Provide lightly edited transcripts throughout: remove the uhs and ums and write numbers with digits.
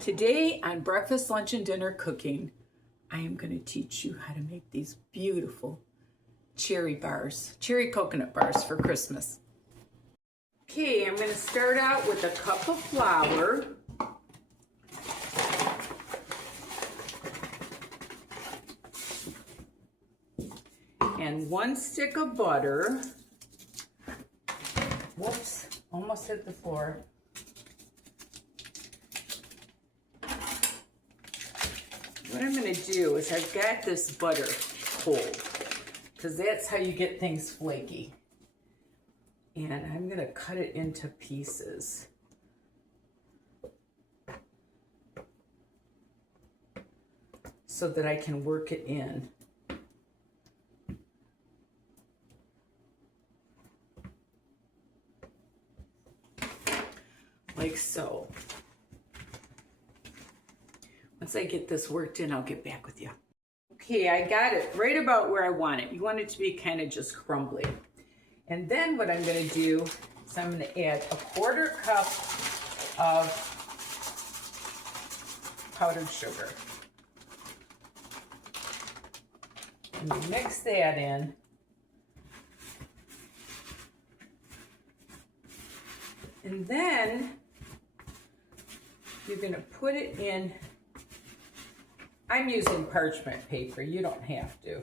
Today on Breakfast, Lunch, and Dinner Cooking, I am going to teach you how to make these beautiful cherry bars, cherry coconut bars for Christmas. Okay, I'm going to start out with a cup of flour. And 1 stick of butter. Whoops, almost hit the floor. What I'm going to do is I've got this butter cold, because that's how you get things flaky. And I'm going to cut it into pieces. So that I can work it in. Like so. Once I get this worked in, I'll get back with you. Okay, I got it right about where I want it. You want it to be kind of just crumbly. And then what I'm going to do is I'm going to add a 1/4 cup of powdered sugar. And you mix that in. And then you're going to put it in. I'm using parchment paper. You don't have to.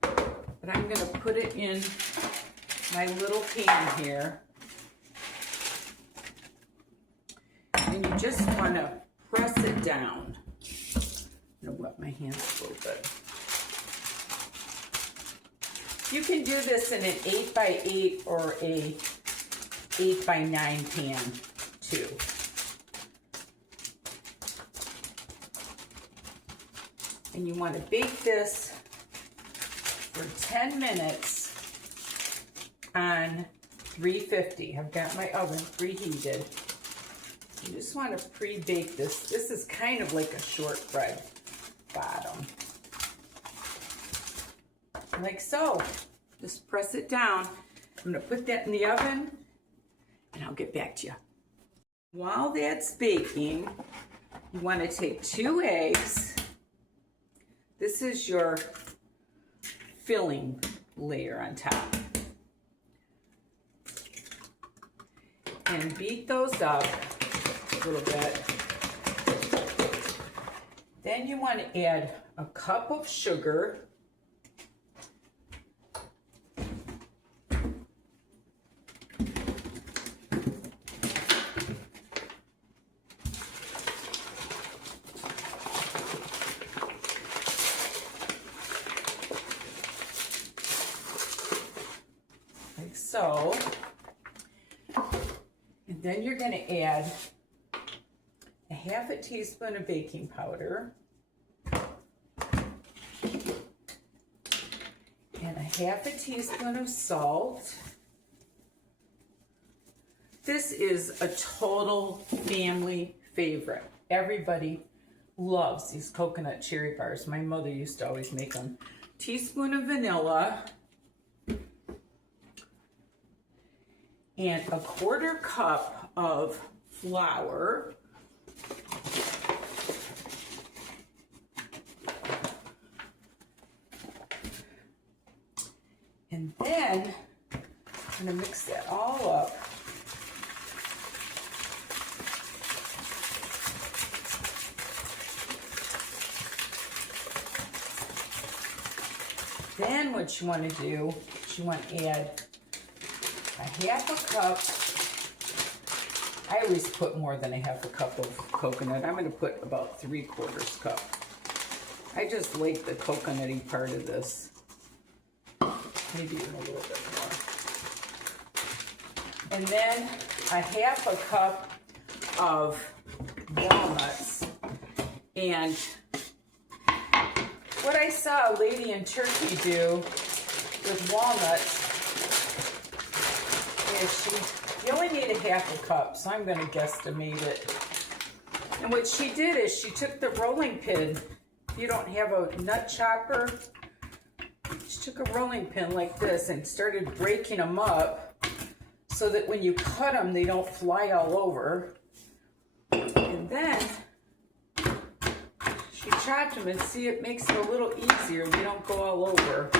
But I'm going to put it in my little pan here. And you just want to press it down. I'm going to wet my hands a little bit. You can do this in an 8x8 or a 8x9 pan too. And you want to bake this for 10 minutes on 350. I've got my oven preheated. You just want to pre-bake this. This is kind of like a shortbread bottom. Like so. Just press it down. I'm going to put that in the oven and I'll get back to you. While that's baking, you want to take 2 eggs. This is your filling layer on top. And beat those up a little bit. Then you want to add a cup of sugar. Like so. And then you're going to add a 1/2 teaspoon of baking powder and a 1/2 teaspoon of salt. This is a total family favorite. Everybody loves these coconut cherry bars. My mother used to always make them. Teaspoon of vanilla. And a 1/4 cup of flour. And then I'm going to mix that all up. Then what you want to do is you want to add a 1/2 cup. I always put more than a 1/2 cup of coconut. I'm going to put about 3/4 cup. I just like the coconutty part of this. Maybe even a little bit more. And then a 1/2 cup of walnuts. And what I saw a lady in Turkey do with walnuts you only need a 1/2 cup, so I'm going to guesstimate it. And what she did is she took the rolling pin. If you don't have a nut chopper, she took a rolling pin like this and started breaking them up so that when you cut them, they don't fly all over. chopped them, and see, it makes it a little easier. They don't go all over.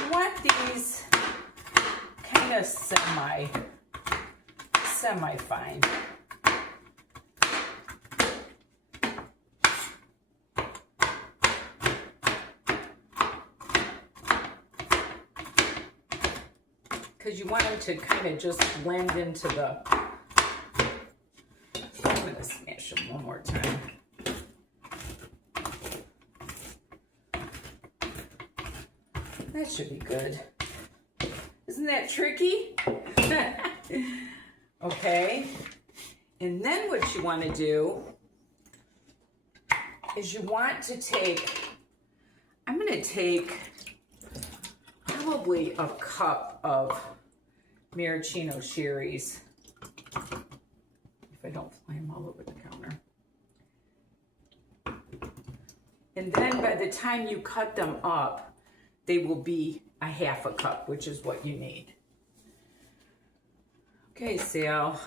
You want these kind of semi-fine. Because you want them to kind of just blend into the... I'm going to smash them one more time. That should be good. Isn't that tricky? Okay. And then what you want to do is you want to take... I'm going to take probably a cup of Maraschino cherries. If I don't fly them all over the counter. And then by the time you cut them up, they will be a half a cup, which is what you need. Okay, Sal.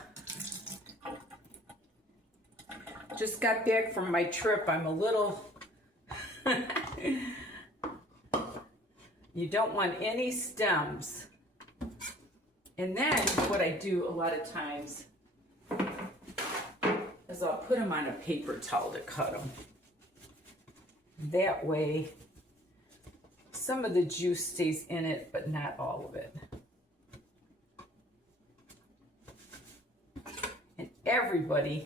Just got back from my trip. I'm a little... You don't want any stems. And then what I do a lot of times is I'll put them on a paper towel to cut them. That way, some of the juice stays in it, but not all of it. And everybody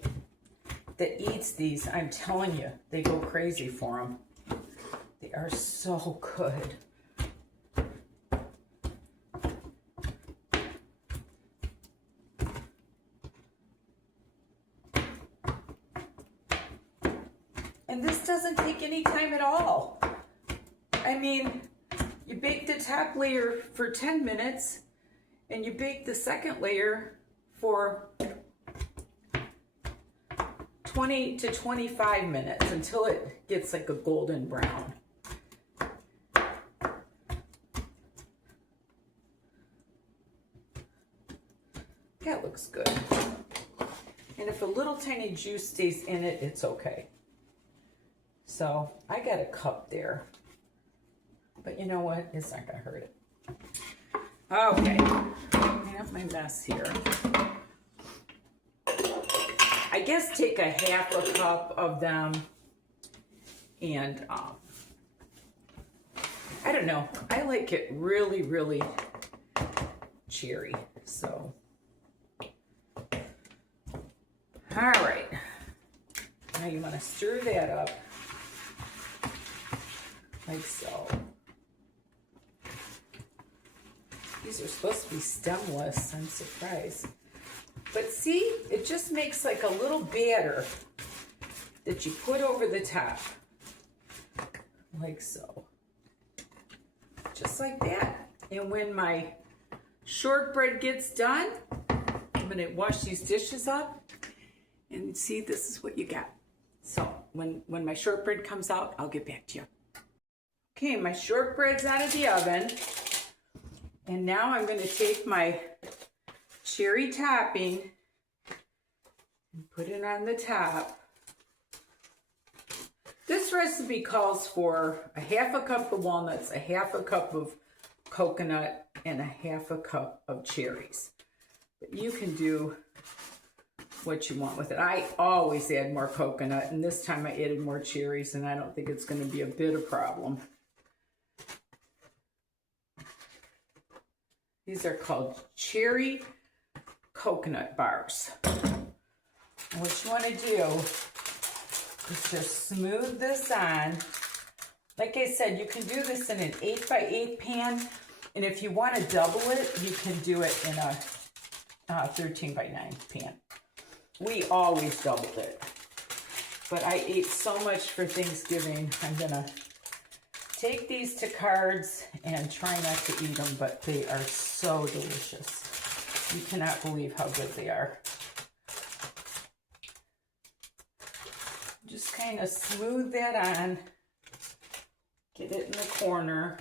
that eats these, I'm telling you, they go crazy for them. They are so good. And this doesn't take any time at all. I mean, you bake the top layer for 10 minutes and you bake the second layer for 20 to 25 minutes until it gets like a golden brown. That looks good. And if a little tiny juice stays in it, it's okay. So I got a cup there, but you know what? It's not gonna hurt it. Okay, I have my mess here. I guess take a half a cup of them and I don't know. I like it really, really cherry, so. All right, now you wanna stir that up. Like so. These are supposed to be stemless. I'm surprised. But see, it just makes like a little batter that you put over the top. Like so. Just like that. And when my shortbread gets done, I'm going to wash these dishes up. And see, this is what you got. So when my shortbread comes out, I'll get back to you. Okay, my shortbread's out of the oven. And now I'm going to take my cherry topping and put it on the top. This recipe calls for a half a cup of walnuts, a half a cup of coconut, and a half a cup of cherries. But you can do what you want with it. I always add more coconut, and this time I added more cherries, and I don't think it's going to be a bit of a problem. These are called cherry coconut bars. And what you want to do is just smooth this on. Like I said, you can do this in an 8x8 pan, and if you want to double it, you can do it in a 13x9 pan. We always doubled it, but I ate so much for Thanksgiving. I'm gonna take these to cards and try not to eat them, but they are so delicious. You cannot believe how good they are. Just kind of smooth that on, get it in the corner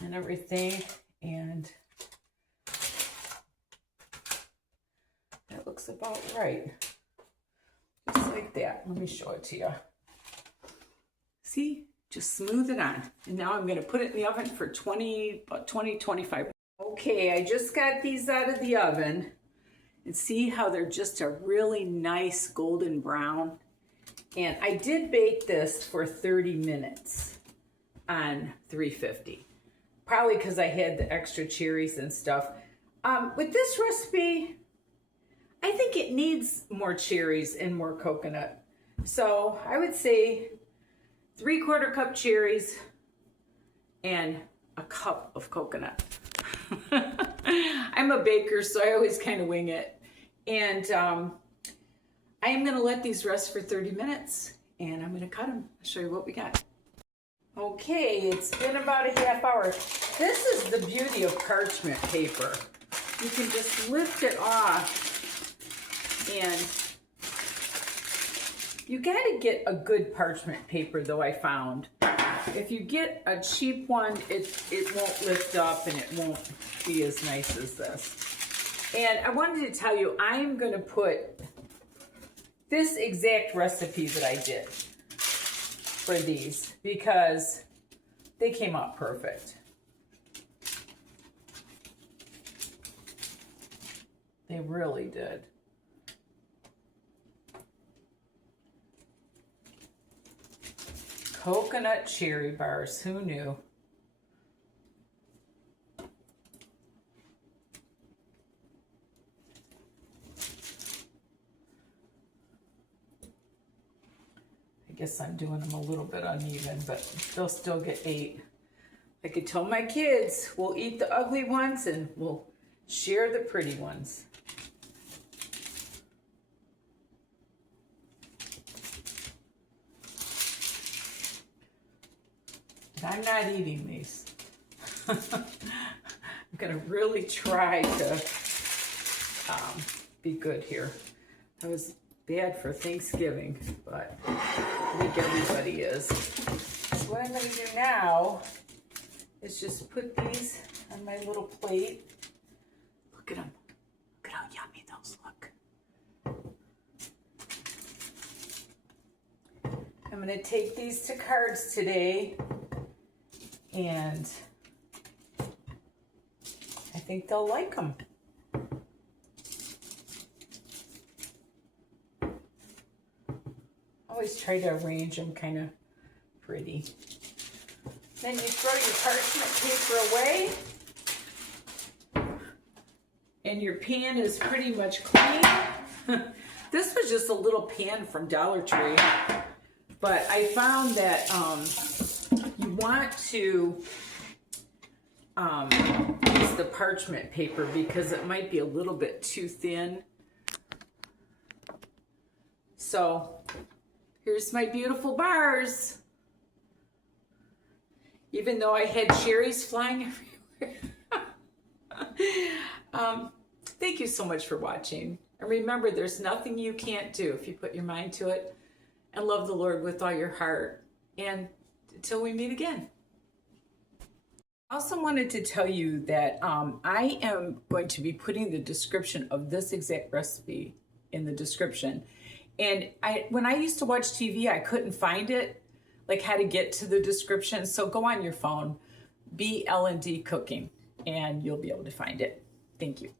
and everything, and that looks about right. like that. Let me show it to you. See, just smooth it on. And now I'm gonna put it in the oven for 25. Okay, I just got these out of the oven. And see how they're just a really nice golden brown. And I did bake this for 30 minutes on 350. Probably because I had the extra cherries and stuff. With this recipe, I think it needs more cherries and more coconut. So I would say 3/4 cup cherries and a cup of coconut. I'm a baker, so I always kind of wing it. And I am going to let these rest for 30 minutes, and I'm going to cut them. I'll show you what we got. Okay, it's been about a half hour. This is the beauty of parchment paper. You can just lift it off, and you got to get a good parchment paper, though, I found. If you get a cheap one, it won't lift up and it won't be as nice as this. And I wanted to tell you, I am going to put this exact recipe that I did for these because they came out perfect. They really did. Coconut cherry bars, who knew? I guess I'm doing them a little bit uneven, but they'll still get 8. I could tell my kids, we'll eat the ugly ones and we'll share the pretty ones. I'm not eating these. I'm gonna really try to be good here. I was bad for Thanksgiving, but I think everybody is. So what I'm gonna do now is just put these on my little plate. Look at them. Look at how yummy those look. I'm gonna take these to cards today, and I think they'll like them. Always try to arrange them kind of pretty. Then you throw your parchment paper away, and your pan is pretty much clean. This was just a little pan from Dollar Tree, but I found that you want to use the parchment paper because it might be a little bit too thin. So here's my beautiful bars. Even though I had cherries flying everywhere. Thank you so much for watching. And remember, there's nothing you can't do if you put your mind to it and love the Lord with all your heart. And until we meet again. I also wanted to tell you that I am going to be putting the description of this exact recipe in the description. And when I used to watch TV, I couldn't find it, like how to get to the description. So go on your phone, BL&D Cooking, and you'll be able to find it. Thank you.